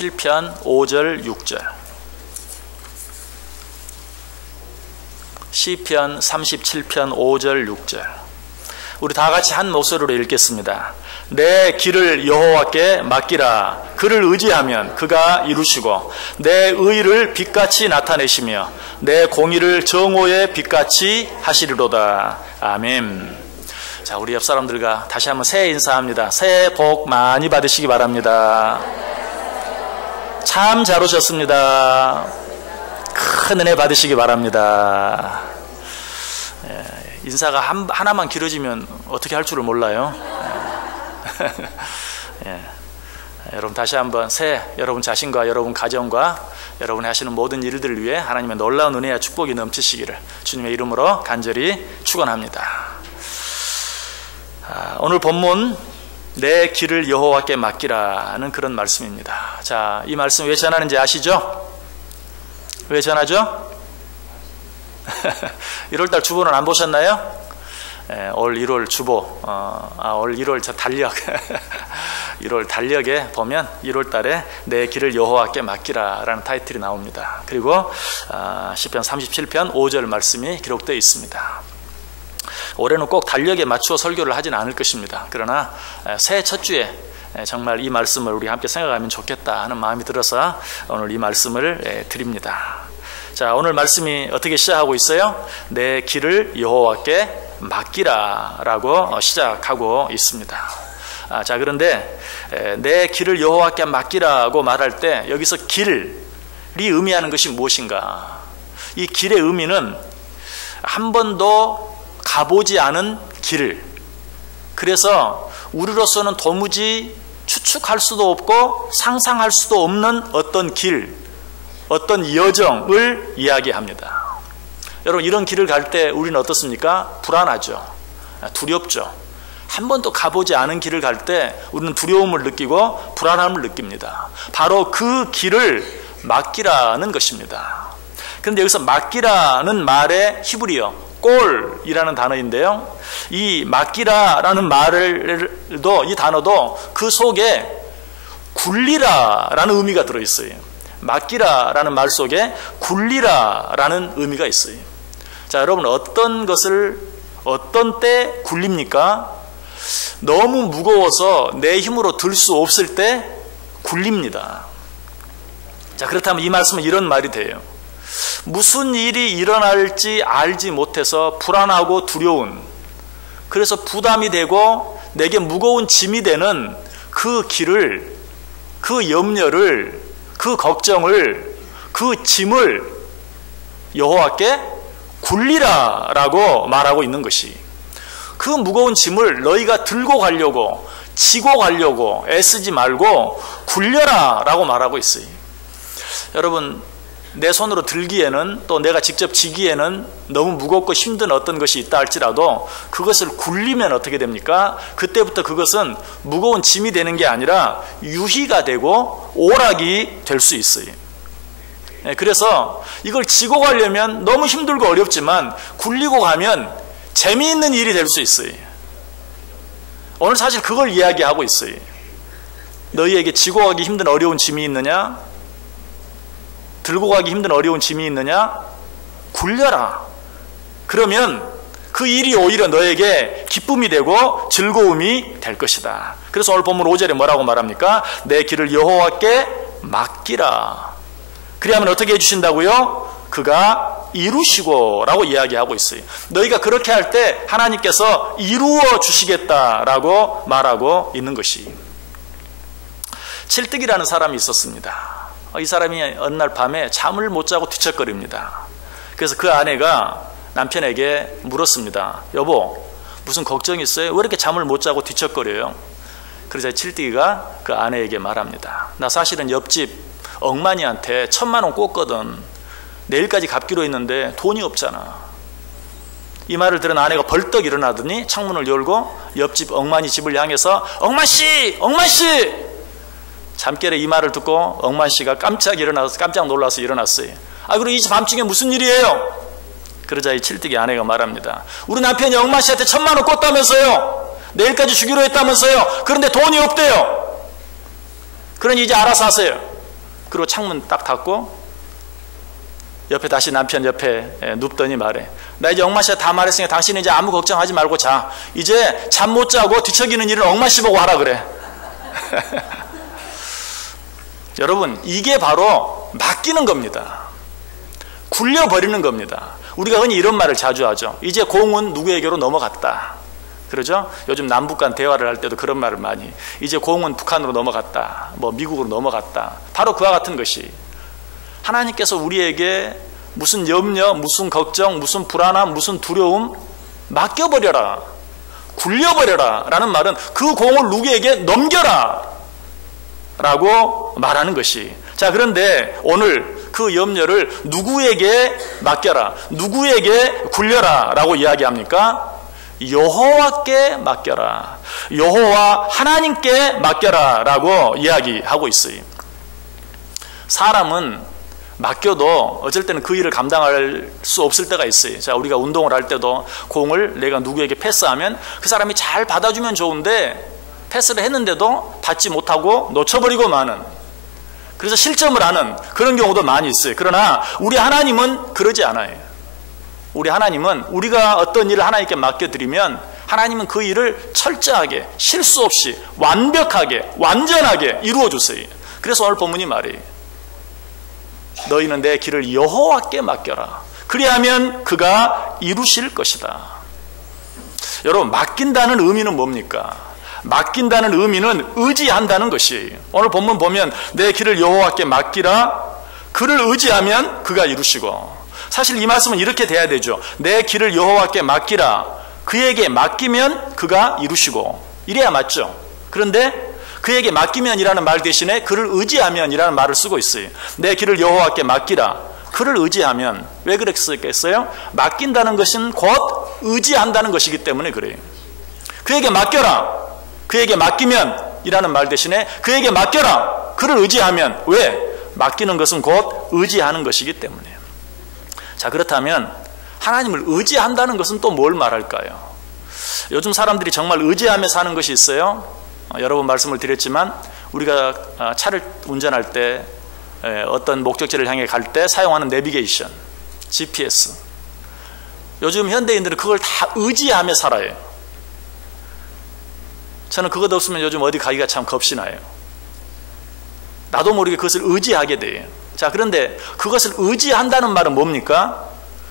37편 5절 6절. 시편 37편 5절 6절. 우리 다 같이 한 목소리로 읽겠습니다. 내 길을 여호와께 맡기라. 그를 의지하면 그가 이루시고 내 의를 빛같이 나타내시며 내 공의를 정오의 빛같이 하시리로다. 아멘. 자, 우리 옆 사람들과 다시 한번 새해 인사합니다. 새해 복 많이 받으시기 바랍니다. 참 잘 오셨습니다. 큰 은혜 받으시기 바랍니다. 인사가 하나만 길어지면 어떻게 할 줄을 몰라요. 여러분 다시 한번 새해 여러분 자신과 여러분 가정과 여러분이 하시는 모든 일들을 위해 하나님의 놀라운 은혜와 축복이 넘치시기를 주님의 이름으로 간절히 축원합니다. 오늘 본문 내 길을 여호와께 맡기라는 그런 말씀입니다. 자, 이 말씀 왜 전하는지 아시죠? 왜 전하죠? 1월달 주보는 안 보셨나요? 올 1월 주보, 올 1월 달력 1월 달력에 보면 1월달에 내 길을 여호와께 맡기라 라는 타이틀이 나옵니다. 그리고 시편 37편 5절 말씀이 기록되어 있습니다. 올해는 꼭 달력에 맞추어 설교를 하진 않을 것입니다. 그러나 새해 첫 주에 정말 이 말씀을 우리 함께 생각하면 좋겠다 하는 마음이 들어서 오늘 이 말씀을 드립니다. 자, 오늘 말씀이 어떻게 시작하고 있어요? 내 길을 여호와께 맡기라 라고 시작하고 있습니다. 자, 그런데 내 길을 여호와께 맡기라고 말할 때 여기서 길이 의미하는 것이 무엇인가? 이 길의 의미는 한 번도 가보지 않은 길, 그래서 우리로서는 도무지 추측할 수도 없고 상상할 수도 없는 어떤 길, 어떤 여정을 이야기합니다. 여러분, 이런 길을 갈 때 우리는 어떻습니까? 불안하죠. 두렵죠. 한 번도 가보지 않은 길을 갈 때 우리는 두려움을 느끼고 불안함을 느낍니다. 바로 그 길을 맡기라는 것입니다. 그런데 여기서 맡기라는 말의 히브리어 꼴이라는 단어인데요, 이 맡기라라는 말도, 이 단어도 그 속에 굴리라라는 의미가 들어있어요. 맡기라라는 말 속에 굴리라라는 의미가 있어요. 자, 여러분, 어떤 것을 어떤 때 굴립니까? 너무 무거워서 내 힘으로 들 수 없을 때 굴립니다. 자, 그렇다면 이 말씀은 이런 말이 돼요. 무슨 일이 일어날지 알지 못해서 불안하고 두려운, 그래서 부담이 되고 내게 무거운 짐이 되는 그 길을, 그 염려를, 그 걱정을, 그 짐을 여호와께 굴리라 라고 말하고 있는 것이, 그 무거운 짐을 너희가 들고 가려고, 지고 가려고 애쓰지 말고 굴려라 라고 말하고 있어요. 여러분, 내 손으로 들기에는, 또 내가 직접 지기에는 너무 무겁고 힘든 어떤 것이 있다 할지라도 그것을 굴리면 어떻게 됩니까? 그때부터 그것은 무거운 짐이 되는 게 아니라 유희가 되고 오락이 될 수 있어요. 그래서 이걸 지고 가려면 너무 힘들고 어렵지만 굴리고 가면 재미있는 일이 될 수 있어요. 오늘 사실 그걸 이야기하고 있어요. 너희에게 지고 가기 힘든 어려운 짐이 있느냐? 들고 가기 힘든 어려운 짐이 있느냐? 굴려라. 그러면 그 일이 오히려 너에게 기쁨이 되고 즐거움이 될 것이다. 그래서 오늘 본문 5절에 뭐라고 말합니까? 내 길을 여호와께 맡기라. 그리하면 어떻게 해주신다고요? 그가 이루시고 라고 이야기하고 있어요. 너희가 그렇게 할 때 하나님께서 이루어 주시겠다라고 말하고 있는 것이. 칠뜨기라는 사람이 있었습니다. 이 사람이 어느 날 밤에 잠을 못 자고 뒤척거립니다. 그래서 그 아내가 남편에게 물었습니다. 여보, 무슨 걱정 있어요? 왜 이렇게 잠을 못 자고 뒤척거려요? 그러자 칠뜨기가 그 아내에게 말합니다. 나 사실은 옆집 엉만이한테 1,000만 원 꽂거든. 내일까지 갚기로 했는데 돈이 없잖아. 이 말을 들은 아내가 벌떡 일어나더니 창문을 열고 옆집 엉만이 집을 향해서 엉만씨! 엉만씨! 잠결에 이 말을 듣고 엉만씨가 깜짝 놀라서 일어났어요. 아, 그리고 이 밤중에 무슨 일이에요? 그러자 이 칠뜨기 아내가 말합니다. 우리 남편이 엉만씨한테 1,000만 원 꽂다면서요. 내일까지 주기로 했다면서요. 그런데 돈이 없대요. 그러니 이제 알아서 하세요. 그리고 창문 딱 닫고 옆에 다시 남편 옆에 눕더니 말해. 나 이제 억마 씨가 다 말했으니까 당신은 이제 아무 걱정하지 말고 자. 이제 잠 못 자고 뒤척이는 일을 억마 씨 보고 하라 그래. 여러분, 이게 바로 맡기는 겁니다. 굴려버리는 겁니다. 우리가 흔히 이런 말을 자주 하죠. 이제 공은 누구에게로 넘어갔다. 그러죠? 요즘 남북 간 대화를 할 때도 그런 말을 많이. 이제 공은 북한으로 넘어갔다. 뭐 미국으로 넘어갔다. 바로 그와 같은 것이 하나님께서 우리에게 무슨 염려, 무슨 걱정, 무슨 불안함, 무슨 두려움 맡겨버려라. 굴려버려라. 라는 말은 그 공을 누구에게 넘겨라. 라고 말하는 것이. 자, 그런데 오늘 그 염려를 누구에게 맡겨라, 누구에게 굴려라 라고 이야기합니까? 여호와께 맡겨라, 여호와 하나님께 맡겨라 라고 이야기하고 있어요. 사람은 맡겨도 어쩔 때는 그 일을 감당할 수 없을 때가 있어요. 자, 우리가 운동을 할 때도 공을 내가 누구에게 패스하면 그 사람이 잘 받아주면 좋은데 패스를 했는데도 받지 못하고 놓쳐버리고 마는, 그래서 실점을 하는 그런 경우도 많이 있어요. 그러나 우리 하나님은 그러지 않아요. 우리 하나님은 우리가 어떤 일을 하나님께 맡겨드리면 하나님은 그 일을 철저하게 실수 없이 완벽하게 완전하게 이루어주세요. 그래서 오늘 본문이 말이에요. 너희는 내 길을 여호와께 맡겨라. 그리하면 그가 이루실 것이다. 여러분, 맡긴다는 의미는 뭡니까? 맡긴다는 의미는 의지한다는 것이에요. 오늘 본문 보면 내 길을 여호와께 맡기라. 그를 의지하면 그가 이루시고. 사실 이 말씀은 이렇게 돼야 되죠. 내 길을 여호와께 맡기라. 그에게 맡기면 그가 이루시고. 이래야 맞죠. 그런데 그에게 맡기면이라는 말 대신에 그를 의지하면이라는 말을 쓰고 있어요. 내 길을 여호와께 맡기라. 그를 의지하면. 왜 그렇게 쓰겠어요? 맡긴다는 것은 곧 의지한다는 것이기 때문에 그래요. 그에게 맡겨라. 그에게 맡기면 이라는 말 대신에 그에게 맡겨라. 그를 의지하면. 왜? 맡기는 것은 곧 의지하는 것이기 때문에. 자, 그렇다면 하나님을 의지한다는 것은 또 뭘 말할까요? 요즘 사람들이 정말 의지하며 사는 것이 있어요. 여러 번 말씀을 드렸지만 우리가 차를 운전할 때 어떤 목적지를 향해 갈 때 사용하는 내비게이션, GPS. 요즘 현대인들은 그걸 다 의지하며 살아요. 저는 그것 없으면 요즘 어디 가기가 참 겁이 나요. 나도 모르게 그것을 의지하게 돼요. 자, 그런데 그것을 의지한다는 말은 뭡니까?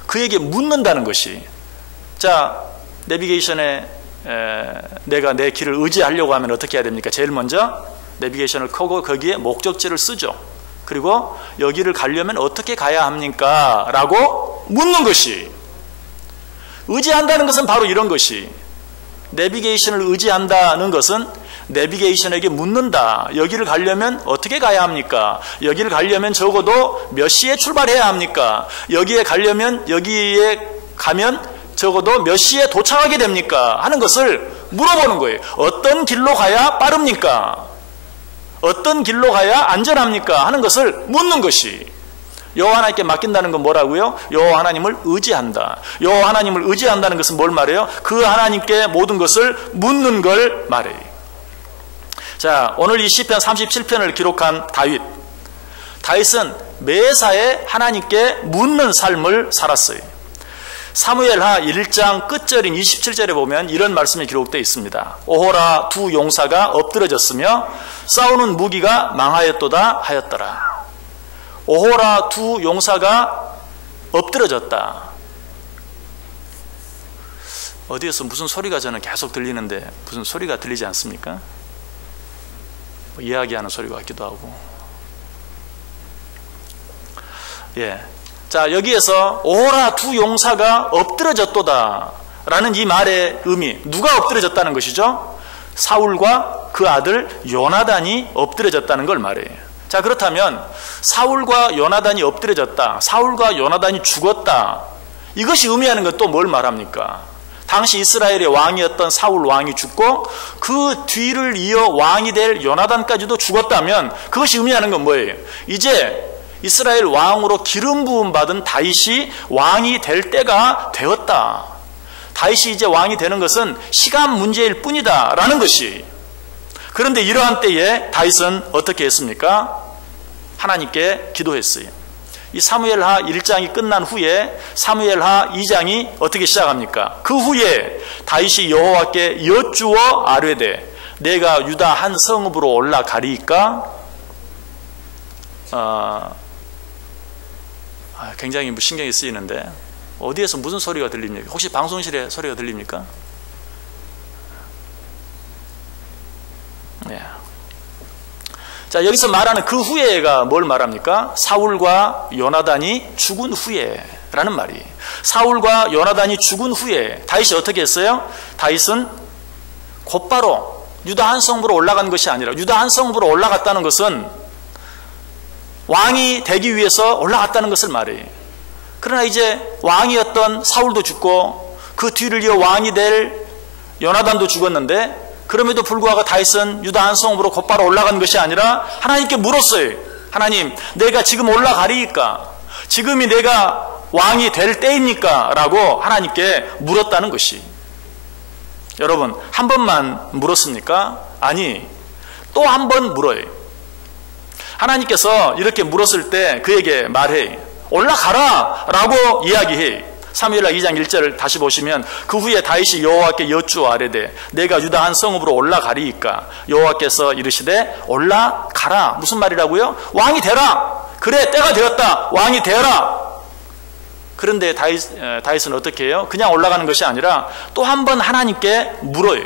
그에게 묻는다는 것이. 자, 내비게이션에 내가 내 길을 의지하려고 하면 어떻게 해야 됩니까? 제일 먼저 내비게이션을 켜고 거기에 목적지를 쓰죠. 그리고 여기를 가려면 어떻게 가야 합니까? 라고 묻는 것이. 의지한다는 것은 바로 이런 것이. 내비게이션을 의지한다는 것은 내비게이션에게 묻는다. 여기를 가려면 어떻게 가야 합니까? 여기를 가려면 적어도 몇 시에 출발해야 합니까? 여기에 가려면 여기에 가면 적어도 몇 시에 도착하게 됩니까? 하는 것을 물어보는 거예요. 어떤 길로 가야 빠릅니까? 어떤 길로 가야 안전합니까? 하는 것을 묻는 것이. 여호와 하나님께 맡긴다는 건 뭐라고요? 여호와 하나님을 의지한다. 여호와 하나님을 의지한다는 것은 뭘 말해요? 그 하나님께 모든 것을 묻는 걸 말해요. 자, 오늘 이 시편 37편을 기록한 다윗은 매사에 하나님께 묻는 삶을 살았어요. 사무엘하 1장 끝절인 27절에 보면 이런 말씀이 기록되어 있습니다. 오호라 두 용사가 엎드러졌으며 싸우는 무기가 망하였도다 하였더라. 오호라 두 용사가 엎드러졌다. 어디에서 무슨 소리가 저는 계속 들리는데 무슨 소리가 들리지 않습니까? 뭐 이야기하는 소리 같기도 하고. 예. 자, 여기에서 오호라 두 용사가 엎드러졌도다 라는 이 말의 의미, 누가 엎드러졌다는 것이죠? 사울과 그 아들 요나단이 엎드러졌다는 걸 말해요. 자, 그렇다면 사울과 요나단이 엎드려졌다, 사울과 요나단이 죽었다, 이것이 의미하는 건 또 뭘 말합니까? 당시 이스라엘의 왕이었던 사울 왕이 죽고 그 뒤를 이어 왕이 될 요나단까지도 죽었다면 그것이 의미하는 건 뭐예요? 이제 이스라엘 왕으로 기름 부음 받은 다윗이 왕이 될 때가 되었다. 다윗이 이제 왕이 되는 것은 시간 문제일 뿐이다 라는 것이. 그런데 이러한 때에 다윗은 어떻게 했습니까? 하나님께 기도했어요. 이 사무엘하 1장이 끝난 후에 사무엘하 2장이 어떻게 시작합니까? 그 후에 다윗이 여호와께 여쭈어 아뢰되 내가 유다 한 성읍으로 올라가리이까? 굉장히 신경이 쓰이는데 어디에서 무슨 소리가 들립니까? 혹시 방송실에 소리가 들립니까? 네. 자, 여기서 말하는 그 후에가 뭘 말합니까? 사울과 요나단이 죽은 후에라는 말이. 사울과 요나단이 죽은 후에 다윗이 어떻게 했어요? 다윗은 곧바로 유다 한 성읍으로 올라간 것이 아니라, 유다 한 성읍으로 올라갔다는 것은 왕이 되기 위해서 올라갔다는 것을 말해요. 그러나 이제 왕이었던 사울도 죽고 그 뒤를 이어 왕이 될 요나단도 죽었는데, 그럼에도 불구하고 다윗은 유다 한 성읍으로 곧바로 올라간 것이 아니라 하나님께 물었어요. 하나님, 내가 지금 올라가리이까? 지금이 내가 왕이 될 때입니까? 라고 하나님께 물었다는 것이. 여러분, 한 번만 물었습니까? 아니, 또 한 번 물어요. 하나님께서 이렇게 물었을 때 그에게 말해. 올라가라! 라고 이야기해. 사무엘하 2장 1절을 다시 보시면 그 후에 다윗이 여호와께 여쭈어 아뢰되 내가 유다 한 성읍으로 올라가리이까? 여호와께서 이르시되 올라가라. 무슨 말이라고요? 왕이 되라. 그래, 때가 되었다. 왕이 되어라. 그런데 다윗은 어떻게 해요? 그냥 올라가는 것이 아니라 또 한 번 하나님께 물어요.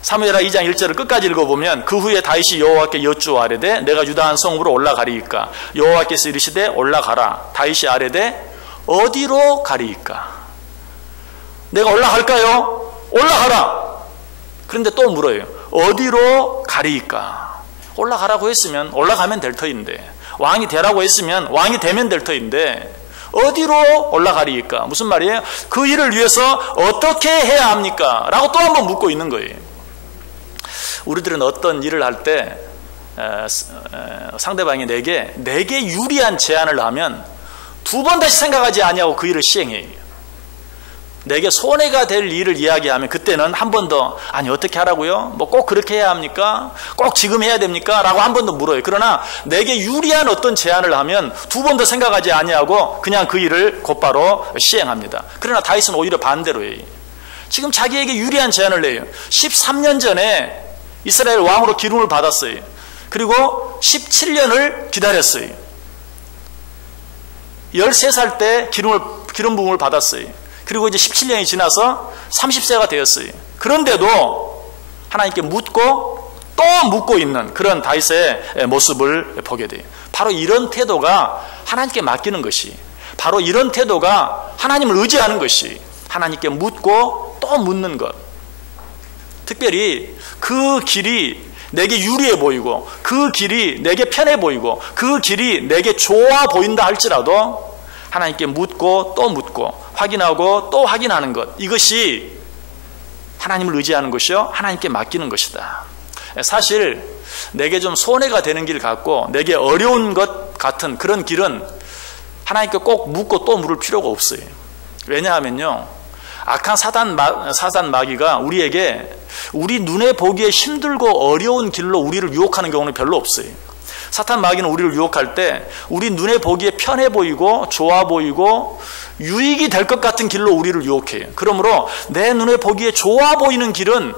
사무엘하 2장 1절을 끝까지 읽어보면 그 후에 다윗이 여호와께 여쭈어 아뢰되 내가 유다 한 성읍으로 올라가리이까? 여호와께서 이르시되 올라가라. 다윗이 아뢰되 어디로 가리이까? 내가 올라갈까요? 올라가라. 그런데 또 물어요. 어디로 가리이까? 올라가라고 했으면 올라가면 될 터인데, 왕이 되라고 했으면 왕이 되면 될 터인데 어디로 올라가리이까? 무슨 말이에요? 그 일을 위해서 어떻게 해야 합니까? 라고 또 한 번 묻고 있는 거예요. 우리들은 어떤 일을 할 때 상대방이 내게 유리한 제안을 하면 두 번 다시 생각하지 아니하고 그 일을 시행해요. 내게 손해가 될 일을 이야기하면 그때는 한 번 더, 아니 어떻게 하라고요? 뭐 꼭 그렇게 해야 합니까? 꼭 지금 해야 됩니까? 라고 한 번 더 물어요. 그러나 내게 유리한 어떤 제안을 하면 두 번 더 생각하지 아니하고 그냥 그 일을 곧바로 시행합니다. 그러나 다윗은 오히려 반대로 해요. 지금 자기에게 유리한 제안을 내요. 13년 전에 이스라엘 왕으로 기름을 받았어요. 그리고 17년을 기다렸어요. 13살 때 기름 부음을 받았어요. 그리고 이제 17년이 지나서 30세가 되었어요. 그런데도 하나님께 묻고 또 묻고 있는 그런 다윗의 모습을 보게 돼요. 바로 이런 태도가 하나님께 맡기는 것이, 바로 이런 태도가 하나님을 의지하는 것이, 하나님께 묻고 또 묻는 것. 특별히 그 길이 내게 유리해 보이고 그 길이 내게 편해 보이고 그 길이 내게 좋아 보인다 할지라도 하나님께 묻고 또 묻고 확인하고 또 확인하는 것, 이것이 하나님을 의지하는 것이요 하나님께 맡기는 것이다. 사실 내게 좀 손해가 되는 길 같고 내게 어려운 것 같은 그런 길은 하나님께 꼭 묻고 또 물을 필요가 없어요. 왜냐하면요, 악한 사단 마귀가 우리에게 우리 눈에 보기에 힘들고 어려운 길로 우리를 유혹하는 경우는 별로 없어요. 사탄 마귀는 우리를 유혹할 때 우리 눈에 보기에 편해 보이고 좋아 보이고 유익이 될 것 같은 길로 우리를 유혹해요. 그러므로 내 눈에 보기에 좋아 보이는 길은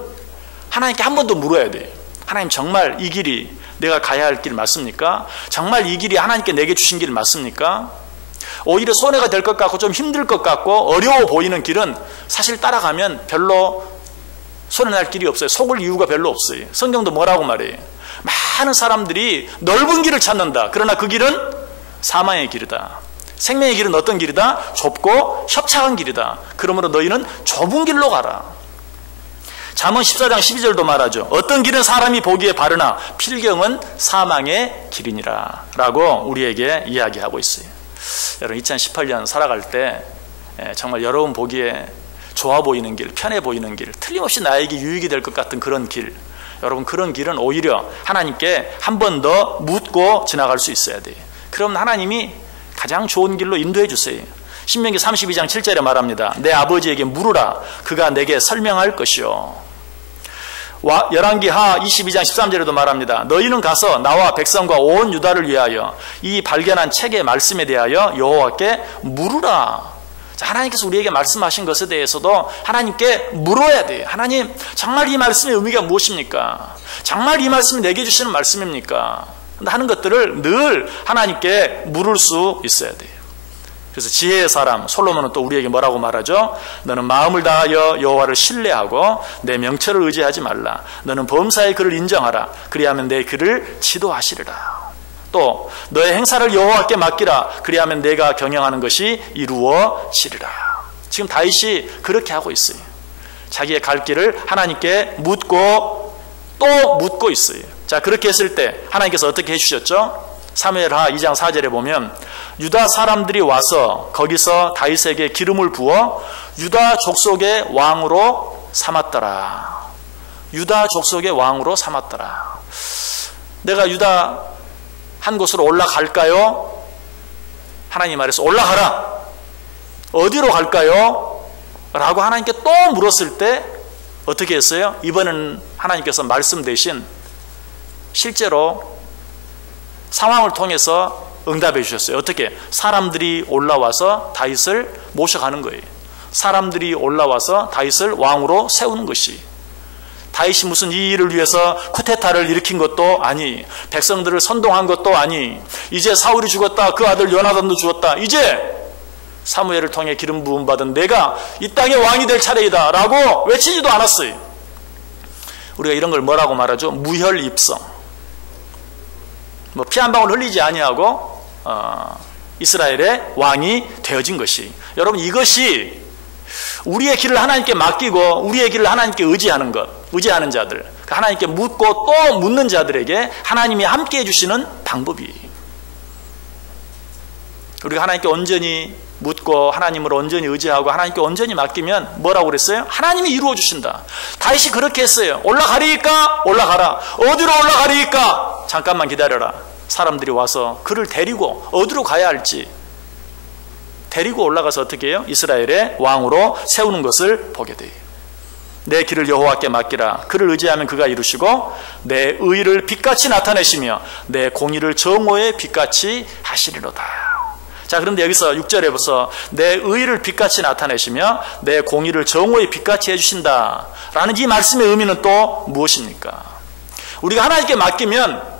하나님께 한 번 더 물어야 돼요. 하나님, 정말 이 길이 내가 가야 할 길 맞습니까? 정말 이 길이 하나님께 내게 주신 길 맞습니까? 오히려 손해가 될 것 같고 좀 힘들 것 같고 어려워 보이는 길은 사실 따라가면 별로 손해날 길이 없어요. 속을 이유가 별로 없어요. 성경도 뭐라고 말해요? 많은 사람들이 넓은 길을 찾는다. 그러나 그 길은 사망의 길이다. 생명의 길은 어떤 길이다? 좁고 협착한 길이다. 그러므로 너희는 좁은 길로 가라. 잠언 14장 12절도 말하죠. 어떤 길은 사람이 보기에 바르나 필경은 사망의 길이니라 라고 우리에게 이야기하고 있어요. 여러분, 2018년 살아갈 때 정말 여러분 보기에 좋아 보이는 길, 편해 보이는 길, 틀림없이 나에게 유익이 될 것 같은 그런 길, 여러분 그런 길은 오히려 하나님께 한 번 더 묻고 지나갈 수 있어야 돼요. 그럼 하나님이 가장 좋은 길로 인도해 주세요. 신명기 32장 7절에 말합니다. 내 아버지에게 물으라. 그가 내게 설명할 것이요. 열왕기하 22장 13절에도 말합니다. 너희는 가서 나와 백성과 온 유다를 위하여 이 발견한 책의 말씀에 대하여 여호와께 물으라. 자, 하나님께서 우리에게 말씀하신 것에 대해서도 하나님께 물어야 돼요. 하나님, 정말 이 말씀의 의미가 무엇입니까? 정말 이 말씀이 내게 주시는 말씀입니까? 하는 것들을 늘 하나님께 물을 수 있어야 돼요. 그래서 지혜의 사람 솔로몬은 또 우리에게 뭐라고 말하죠? 너는 마음을 다하여 여호와를 신뢰하고 내 명철을 의지하지 말라. 너는 범사의 그를 인정하라. 그리하면 내 길을 지도하시리라. 또 너의 행사를 여호와께 맡기라. 그리하면 내가 경영하는 것이 이루어지리라. 지금 다윗이 그렇게 하고 있어요. 자기의 갈 길을 하나님께 묻고 또 묻고 있어요. 자, 그렇게 했을 때 하나님께서 어떻게 해주셨죠? 사무엘하 2장 4절에 보면 유다 사람들이 와서 거기서 다윗에게 기름을 부어 유다 족속의 왕으로 삼았더라. 유다 족속의 왕으로 삼았더라. 내가 유다 한 곳으로 올라갈까요? 하나님 말해서 올라가라. 어디로 갈까요? 라고 하나님께 또 물었을 때 어떻게 했어요? 이번에는 하나님께서 말씀 대신 실제로 상황을 통해서 응답해 주셨어요. 어떻게? 사람들이 올라와서 다윗을 모셔가는 거예요. 사람들이 올라와서 다윗을 왕으로 세우는 것이. 다윗이 무슨 이 일을 위해서 쿠데타를 일으킨 것도 아니, 백성들을 선동한 것도 아니, 이제 사울이 죽었다, 그 아들 요나단도 죽었다, 이제 사무엘을 통해 기름 부음 받은 내가 이 땅의 왕이 될 차례이다 라고 외치지도 않았어요. 우리가 이런 걸 뭐라고 말하죠? 무혈입성. 피 한 방울 흘리지 아니하고 이스라엘의 왕이 되어진 것이. 여러분, 이것이 우리의 길을 하나님께 맡기고 우리의 길을 하나님께 의지하는 것, 의지하는 자들, 하나님께 묻고 또 묻는 자들에게 하나님이 함께 해주시는 방법이. 우리가 하나님께 온전히 묻고 하나님을 온전히 의지하고 하나님께 온전히 맡기면 뭐라고 그랬어요? 하나님이 이루어 주신다. 다윗이 그렇게 했어요. 올라가리까? 올라가라. 어디로 올라가리까? 잠깐만 기다려라. 사람들이 와서 그를 데리고 어디로 가야 할지 데리고 올라가서 어떻게 해요? 이스라엘의 왕으로 세우는 것을 보게 돼요. 내 길을 여호와께 맡기라. 그를 의지하면 그가 이루시고 내 의를 빛같이 나타내시며 내 공의를 정오의 빛같이 하시리로다. 자, 그런데 여기서 6절에 벌써 내 의를 빛같이 나타내시며 내 공의를 정오의 빛같이 해주신다 라는 이 말씀의 의미는 또 무엇입니까? 우리가 하나님께 맡기면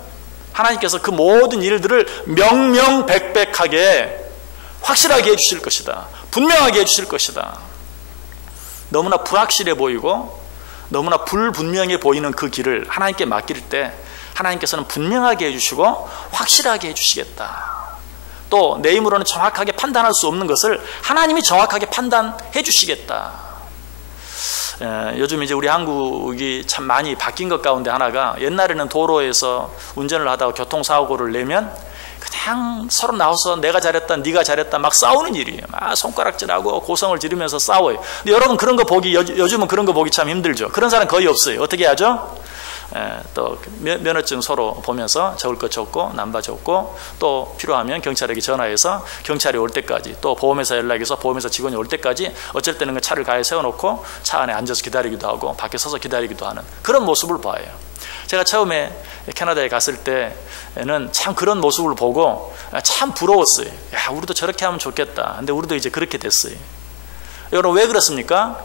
하나님께서 그 모든 일들을 명명백백하게 확실하게 해주실 것이다. 분명하게 해주실 것이다. 너무나 불확실해 보이고 너무나 불분명해 보이는 그 길을 하나님께 맡길 때 하나님께서는 분명하게 해주시고 확실하게 해주시겠다. 또 내 힘으로는 정확하게 판단할 수 없는 것을 하나님이 정확하게 판단해 주시겠다. 요즘 이제 우리 한국이 참 많이 바뀐 것 가운데 하나가, 옛날에는 도로에서 운전을 하다가 교통사고를 내면 그냥 서로 나와서 내가 잘했다, 네가 잘했다 막 싸우는 일이에요. 막 손가락질하고 고성을 지르면서 싸워요. 근데 여러분 그런 거 보기, 요즘은 그런 거 보기 참 힘들죠. 그런 사람 거의 없어요. 어떻게 하죠? 또 면허증 서로 보면서 적을 거 적고 남바 적고, 또 필요하면 경찰에게 전화해서 경찰이 올 때까지, 또 보험회사 연락해서 보험회사 직원이 올 때까지 어쩔 때는 그 차를 가에 세워놓고 차 안에 앉아서 기다리기도 하고 밖에 서서 기다리기도 하는 그런 모습을 봐요. 제가 처음에 캐나다에 갔을 때는 참 그런 모습을 보고 참 부러웠어요. 야, 우리도 저렇게 하면 좋겠다. 근데 우리도 이제 그렇게 됐어요. 여러분, 왜 그렇습니까?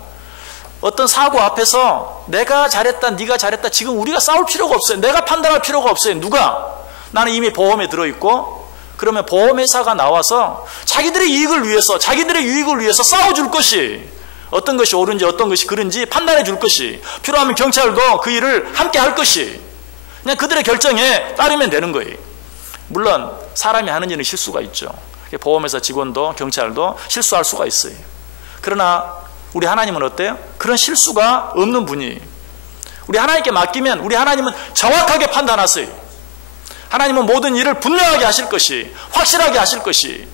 어떤 사고 앞에서 내가 잘했다, 네가 잘했다, 지금 우리가 싸울 필요가 없어요. 내가 판단할 필요가 없어요. 누가? 나는 이미 보험에 들어있고, 그러면 보험회사가 나와서 자기들의 이익을 위해서, 자기들의 유익을 위해서 싸워줄 것이, 어떤 것이 옳은지 어떤 것이 그른지 판단해 줄 것이, 필요하면 경찰도 그 일을 함께 할 것이, 그냥 그들의 결정에 따르면 되는 거예요. 물론 사람이 하는 일은 실수가 있죠. 보험회사 직원도 경찰도 실수할 수가 있어요. 그러나 우리 하나님은 어때요? 그런 실수가 없는 분이. 우리 하나님께 맡기면 우리 하나님은 정확하게 판단하세요. 하나님은 모든 일을 분명하게 하실 것이, 확실하게 하실 것이.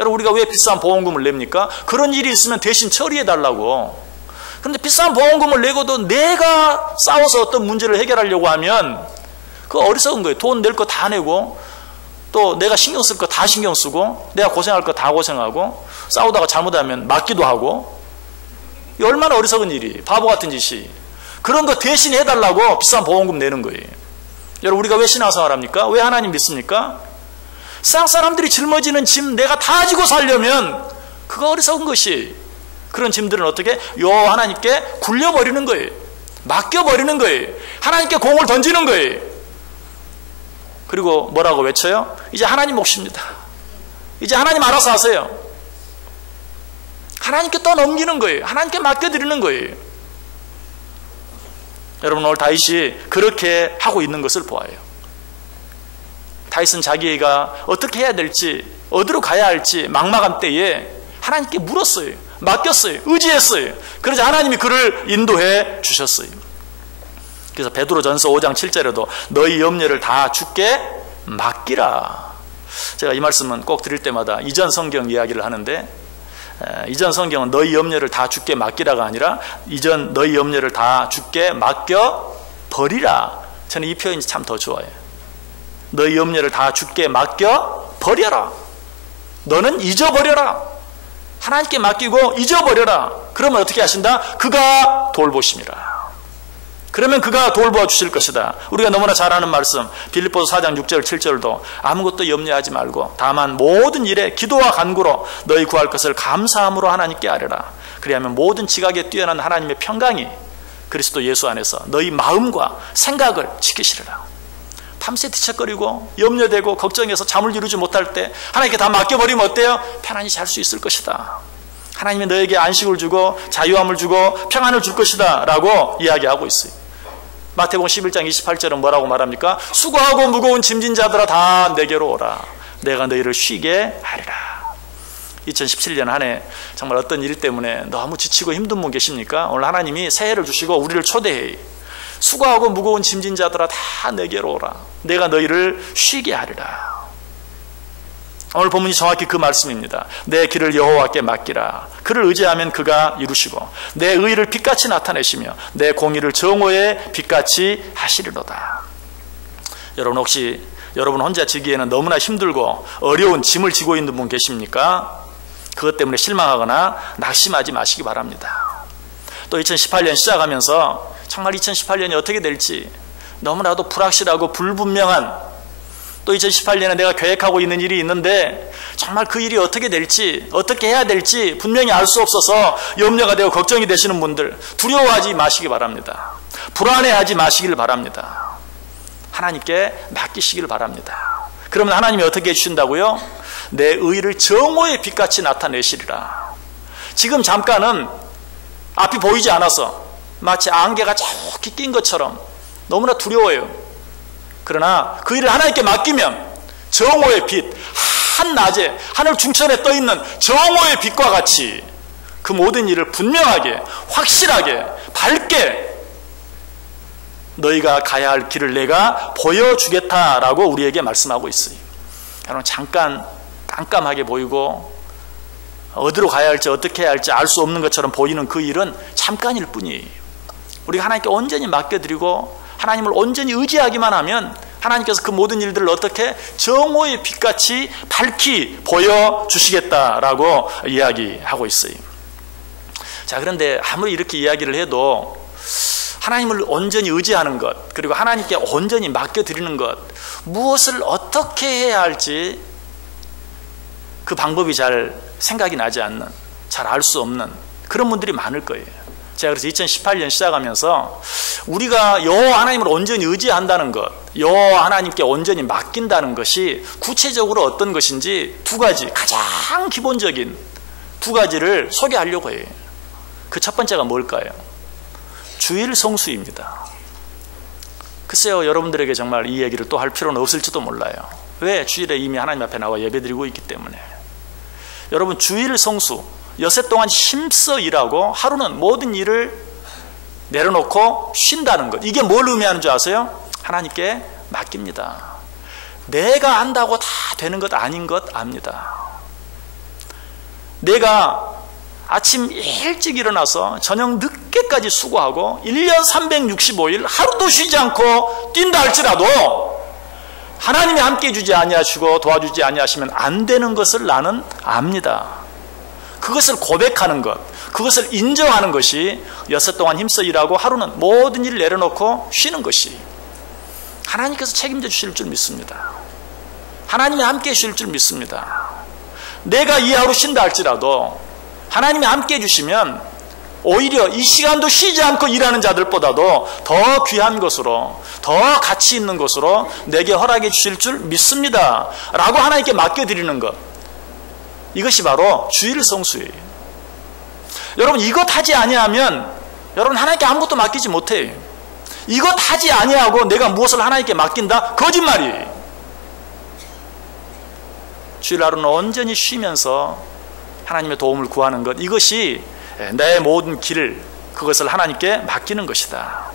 여러분, 우리가 왜 비싼 보험금을 냅니까? 그런 일이 있으면 대신 처리해 달라고. 그런데 비싼 보험금을 내고도 내가 싸워서 어떤 문제를 해결하려고 하면 그거 어리석은 거예요. 돈 낼 거 다 내고, 또 내가 신경 쓸 거 다 신경 쓰고, 내가 고생할 거 다 고생하고, 싸우다가 잘못하면 맞기도 하고. 이 얼마나 어리석은 일이, 바보 같은 짓이. 그런 거 대신 해달라고 비싼 보험금 내는 거예요. 여러분, 우리가 왜 신앙생활 합니까? 왜 하나님 믿습니까? 세상 사람들이 짊어지는 짐 내가 다 지고 살려면 그거 어리석은 것이, 그런 짐들은 어떻게? 하나님께 굴려버리는 거예요. 맡겨버리는 거예요. 하나님께 공을 던지는 거예요. 그리고 뭐라고 외쳐요? 이제 하나님 몫입니다. 이제 하나님 알아서 하세요. 하나님께 떠넘기는 거예요. 하나님께 맡겨드리는 거예요. 여러분, 오늘 다윗이 그렇게 하고 있는 것을 보아요. 다윗은 자기가 어떻게 해야 될지, 어디로 가야 할지 막막한 때에 하나님께 물었어요. 맡겼어요. 의지했어요. 그러자 하나님이 그를 인도해 주셨어요. 그래서 베드로전서 5장 7절에도 너희 염려를 다 주께 맡기라. 제가 이 말씀은 꼭 드릴 때마다 이전 성경 이야기를 하는데, 이전 성경은 너희 염려를 다 주께 맡기라가 아니라 이전 너희 염려를 다 주께 맡겨 버리라. 저는 이 표현이 참 더 좋아요. 너희 염려를 다 주께 맡겨 버려라. 너는 잊어버려라. 하나님께 맡기고 잊어버려라. 그러면 어떻게 하신다? 그가 돌보심이라. 그러면 그가 돌보아 주실 것이다. 우리가 너무나 잘 아는 말씀, 빌립보서 4장 6절 7절도 아무것도 염려하지 말고 다만 모든 일에 기도와 간구로 너희 구할 것을 감사함으로 하나님께 아뢰라. 그리하면 모든 지각에 뛰어난 하나님의 평강이 그리스도 예수 안에서 너희 마음과 생각을 지키시리라. 밤새 뒤척거리고 염려되고 걱정해서 잠을 이루지 못할 때 하나님께 다 맡겨버리면 어때요? 편안히 잘 수 있을 것이다. 하나님이 너에게 안식을 주고 자유함을 주고 평안을 줄 것이다 라고 이야기하고 있어요. 마태복음 11장 28절은 뭐라고 말합니까? 수고하고 무거운 짐진 자들아 다 내게로 오라. 내가 너희를 쉬게 하리라. 2017년 한 해 정말 어떤 일 때문에 너무 지치고 힘든 분 계십니까? 오늘 하나님이 새해를 주시고 우리를 초대해. 수고하고 무거운 짐진 자들아 다 내게로 오라. 내가 너희를 쉬게 하리라. 오늘 본문이 정확히 그 말씀입니다. 내 길을 여호와께 맡기라. 그를 의지하면 그가 이루시고 내 의를 빛같이 나타내시며 내 공의를 정오의 빛같이 하시리로다. 여러분, 혹시 여러분 혼자 지기에는 너무나 힘들고 어려운 짐을 지고 있는 분 계십니까? 그것 때문에 실망하거나 낙심하지 마시기 바랍니다. 또 2018년 시작하면서 정말 2018년이 어떻게 될지 너무나도 불확실하고 불분명한, 또 2018년에 내가 계획하고 있는 일이 있는데 정말 그 일이 어떻게 될지, 어떻게 해야 될지 분명히 알 수 없어서 염려가 되고 걱정이 되시는 분들, 두려워하지 마시기 바랍니다. 불안해하지 마시길 바랍니다. 하나님께 맡기시길 바랍니다. 그러면 하나님이 어떻게 해주신다고요? 내 의를 정오의 빛같이 나타내시리라. 지금 잠깐은 앞이 보이지 않아서 마치 안개가 저기 낀 것처럼 너무나 두려워요. 그러나 그 일을 하나님께 맡기면 정오의 빛, 한낮에 하늘 중천에 떠있는 정오의 빛과 같이 그 모든 일을 분명하게, 확실하게, 밝게 너희가 가야 할 길을 내가 보여주겠다라고 우리에게 말씀하고 있어요. 여러분, 잠깐 깜깜하게 보이고 어디로 가야 할지 어떻게 해야 할지 알 수 없는 것처럼 보이는 그 일은 잠깐일 뿐이에요. 우리가 하나님께 온전히 맡겨드리고 하나님을 온전히 의지하기만 하면 하나님께서 그 모든 일들을 어떻게 정오의 빛같이 밝히 보여주시겠다라고 이야기하고 있어요. 자, 그런데 아무리 이렇게 이야기를 해도 하나님을 온전히 의지하는 것, 그리고 하나님께 온전히 맡겨드리는 것, 무엇을 어떻게 해야 할지 그 방법이 잘 생각이 나지 않는, 잘 알 수 없는 그런 분들이 많을 거예요. 제가 그래서 2018년 시작하면서 우리가 여호와 하나님을 온전히 의지한다는 것, 여호와 하나님께 온전히 맡긴다는 것이 구체적으로 어떤 것인지 두 가지, 가장 기본적인 두 가지를 소개하려고 해요. 그 첫 번째가 뭘까요? 주일 성수입니다. 글쎄요, 여러분들에게 정말 이 얘기를 또 할 필요는 없을지도 몰라요. 왜? 주일에 이미 하나님 앞에 나와 예배드리고 있기 때문에. 여러분, 주일 성수, 여세 동안 힘써 일하고 하루는 모든 일을 내려놓고 쉰다는 것, 이게 뭘 의미하는 줄 아세요? 하나님께 맡깁니다. 내가 안다고 다 되는 것 아닌 것 압니다. 내가 아침 일찍 일어나서 저녁 늦게까지 수고하고 1년 365일 하루도 쉬지 않고 뛴다 할지라도 하나님이 함께 해주지 아니하시고 도와주지 아니하시면 안 되는 것을 나는 압니다. 그것을 고백하는 것, 그것을 인정하는 것이 엿새 동안 힘써 일하고 하루는 모든 일을 내려놓고 쉬는 것이 하나님께서 책임져 주실 줄 믿습니다. 하나님이 함께해 주실 줄 믿습니다. 내가 이 하루 쉰다 할지라도 하나님이 함께해 주시면 오히려 이 시간도 쉬지 않고 일하는 자들보다도 더 귀한 것으로, 더 가치 있는 것으로 내게 허락해 주실 줄 믿습니다 라고 하나님께 맡겨드리는 것, 이것이 바로 주일 성수예요. 여러분, 이것 하지 아니하면 여러분 하나님께 아무것도 맡기지 못해요. 이것 하지 아니하고 내가 무엇을 하나님께 맡긴다? 거짓말이에요. 주일 하루는 온전히 쉬면서 하나님의 도움을 구하는 것, 이것이 내 모든 길을, 그것을 하나님께 맡기는 것이다.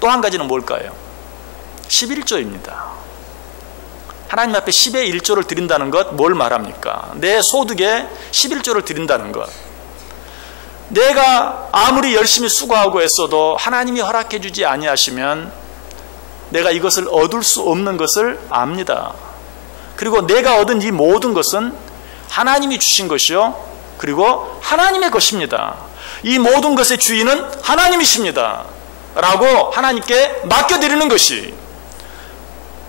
또 한 가지는 뭘까요? 11조입니다. 하나님 앞에 10의 1조를 드린다는 것, 뭘 말합니까? 내 소득에 11조를 드린다는 것. 내가 아무리 열심히 수고하고 했어도 하나님이 허락해 주지 아니하시면 내가 이것을 얻을 수 없는 것을 압니다. 그리고 내가 얻은 이 모든 것은 하나님이 주신 것이요, 그리고 하나님의 것입니다. 이 모든 것의 주인은 하나님이십니다 라고 하나님께 맡겨드리는 것이,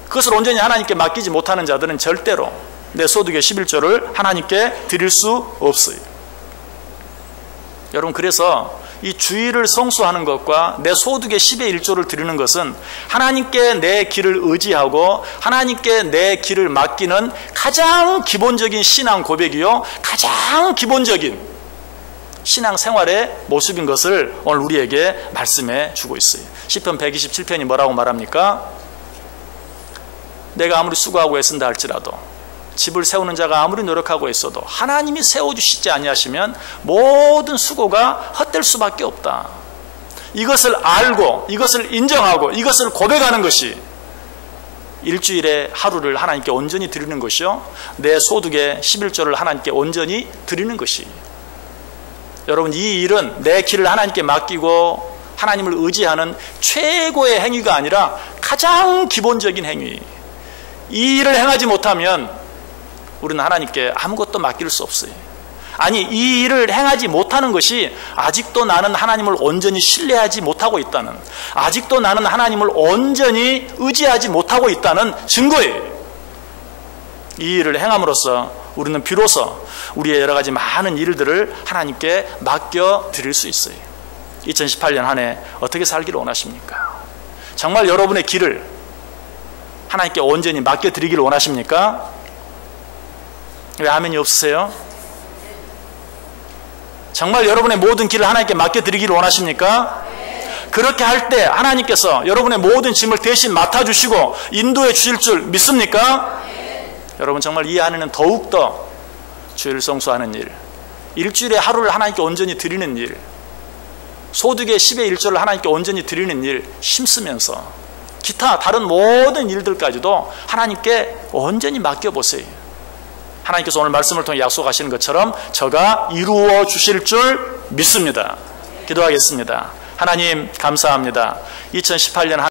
그것을 온전히 하나님께 맡기지 못하는 자들은 절대로 내 소득의 11조를 하나님께 드릴 수 없어요. 여러분, 그래서 이 주일을 성수하는 것과 내 소득의 10의 1조를 드리는 것은 하나님께 내 길을 의지하고 하나님께 내 길을 맡기는 가장 기본적인 신앙 고백이요, 가장 기본적인 신앙 생활의 모습인 것을 오늘 우리에게 말씀해 주고 있어요. 시편 127편이 뭐라고 말합니까? 내가 아무리 수고하고 애쓴다 할지라도, 집을 세우는 자가 아무리 노력하고 있어도 하나님이 세워주시지 아니하시면 모든 수고가 헛될 수밖에 없다. 이것을 알고, 이것을 인정하고, 이것을 고백하는 것이 일주일에 하루를 하나님께 온전히 드리는 것이요, 내 소득의 11조를 하나님께 온전히 드리는 것이. 여러분, 이 일은 내 길을 하나님께 맡기고 하나님을 의지하는 최고의 행위가 아니라 가장 기본적인 행위. 이 일을 행하지 못하면 우리는 하나님께 아무것도 맡길 수 없어요. 아니, 이 일을 행하지 못하는 것이 아직도 나는 하나님을 온전히 신뢰하지 못하고 있다는, 아직도 나는 하나님을 온전히 의지하지 못하고 있다는 증거예요. 이 일을 행함으로써 우리는 비로소 우리의 여러 가지 많은 일들을 하나님께 맡겨드릴 수 있어요. 2018년 한 해 어떻게 살기를 원하십니까? 정말 여러분의 길을 하나님께 온전히 맡겨드리기를 원하십니까? 왜 아멘이 없으세요? 정말 여러분의 모든 길을 하나님께 맡겨드리기를 원하십니까? 그렇게 할 때 하나님께서 여러분의 모든 짐을 대신 맡아주시고 인도해 주실 줄 믿습니까? 여러분, 정말 이 안에는 더욱더 주일 성수하는 일, 일주일에 하루를 하나님께 온전히 드리는 일, 소득의 10의 1조를 하나님께 온전히 드리는 일 힘쓰면서 기타 다른 모든 일들까지도 하나님께 온전히 맡겨보세요. 하나님께서 오늘 말씀을 통해 약속하시는 것처럼 저가 이루어 주실 줄 믿습니다. 기도하겠습니다. 하나님, 감사합니다. 2018년